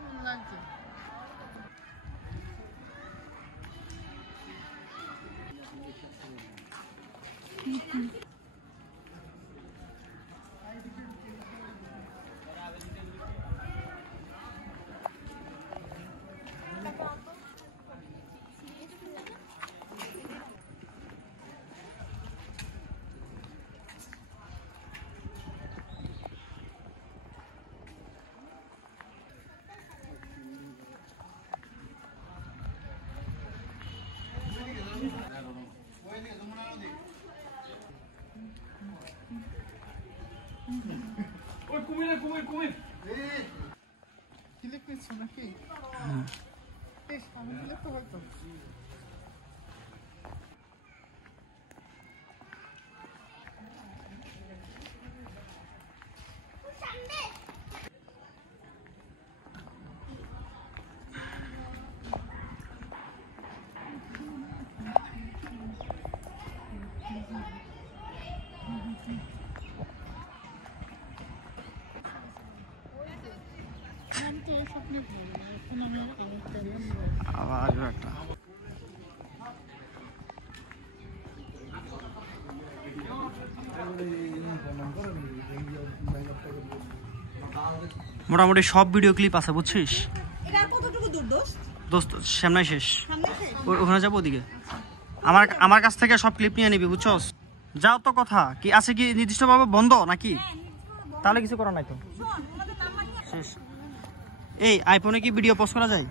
দারুণ লাগছে। ক্লিক নিচ্ছ নাকি? আমি দিলে তো হয়তো মোটামুটি সব ভিডিও ক্লিপ আছে বুঝছিস? এটা কতটুকু দূর দোস্ত সামনে শেষ, ওখানে যাবো ওদিকে। আমার কাছ থেকে সব ক্লিপ নিয়ে নিবি বুঝছস? যাও তো কথা কি আছে, কি নির্দিষ্টভাবে বন্ধ নাকি? তাহলে কিছু করা নাই তো শেষ। এই আইফোনে কি ভিডিও পোস্ট করা যায়?